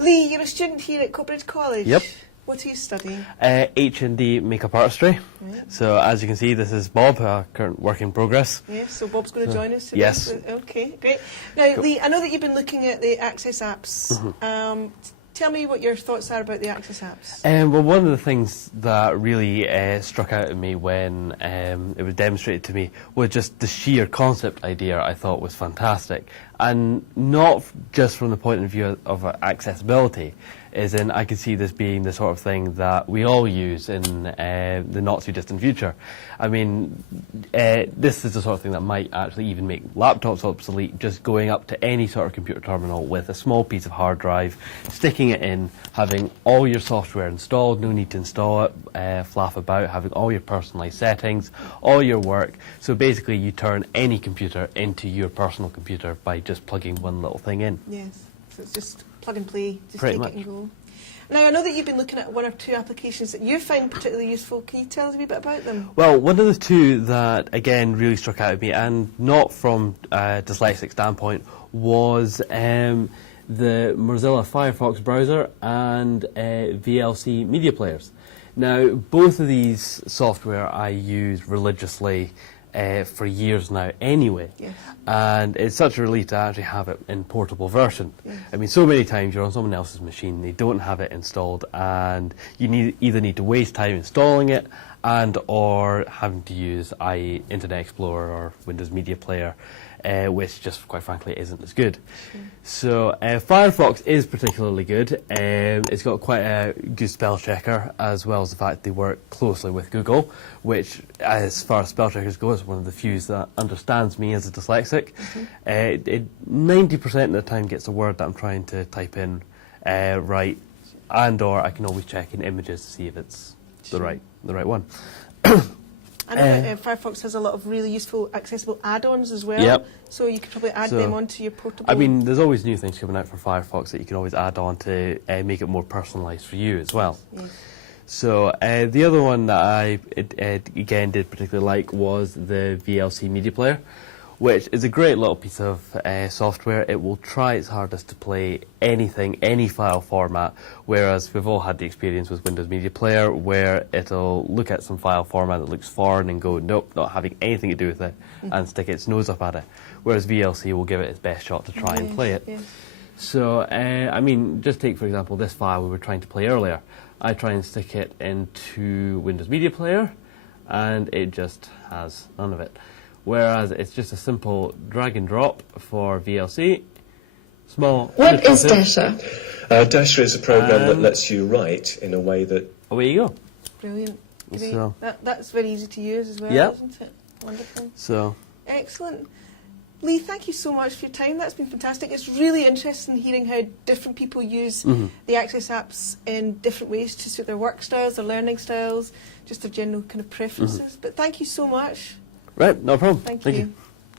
Leigh, you're a student here at Coatbridge College. Yep. What are you studying? H&D Makeup Artistry. Right. So as you can see, this is Bob, current work in progress. Yes, so Bob's going to join us today. Yes. Okay, great. Now, Cool. Leigh, I know that you've been looking at the AccessApps. Tell me what your thoughts are about the AccessApps. Well, one of the things that really struck out at me when it was demonstrated to me was just the sheer concept idea. I thought was fantastic, and not just from the point of view of accessibility, as in I could see this being the sort of thing that we all use in the not too distant future. I mean, this is the sort of thing that might actually even make laptops obsolete, just going up to any sort of computer terminal with a small piece of hard drive, sticking it in, having all your software installed, no need to install it, flaff about, having all your personalized settings, all your work. So basically you turn any computer into your personal computer by just plugging one little thing in. Yes, so it's just plug and play, just Pretty take much. it and go. Now, I know that you've been looking at one or two applications that you find particularly useful. Can you tell us a wee bit about them? Well, one of the two that, again, really struck out at me, and not from a dyslexic standpoint, was the Mozilla Firefox browser and VLC Media Players. Now, both of these software I use religiously for years now anyway. Yes. And it's such a relief to actually have it in portable version. Yes. I mean, so many times you're on someone else's machine, they don't have it installed, and you either need to waste time installing it and or having to use Internet Explorer or Windows Media Player, which just quite frankly isn't as good. Sure. So Firefox is particularly good. It's got quite a good spell checker, as well as the fact they work closely with Google, which, as far as spell checkers go, is one of the few that understands me as a dyslexic. It 90% of the time gets the word that I'm trying to type in right, and or I can always check in images to see if it's the right one. I know that Firefox has a lot of really useful accessible add-ons as well. Yep. So you could probably add them onto your portable. I mean, there's always new things coming out for Firefox that you can always add on to make it more personalised for you as well. Yes. So the other one that I again did particularly like was the VLC Media Player, which is a great little piece of software. It will try its hardest to play anything, any file format, whereas we've all had the experience with Windows Media Player where it'll look at some file format that looks foreign and go, nope, not having anything to do with it, and stick its nose up at it, whereas VLC will give it its best shot to try and play it. Yes. So, I mean, just take, for example, this file we were trying to play earlier. I try and stick it into Windows Media Player, and it just has none of it. Whereas it's just a simple drag and drop for VLC. Small. What is Dasher? Dasher is a program that lets you write in a way that... Away you go. Brilliant. Great. So, That's very easy to use as well, Yep. isn't it? Wonderful. so Excellent. Leigh, thank you so much for your time. That's been fantastic. It's really interesting hearing how different people use the AccessApps in different ways to suit their work styles, their learning styles, just their general kind of preferences. But thank you so much. right, no problem. Thank you. you.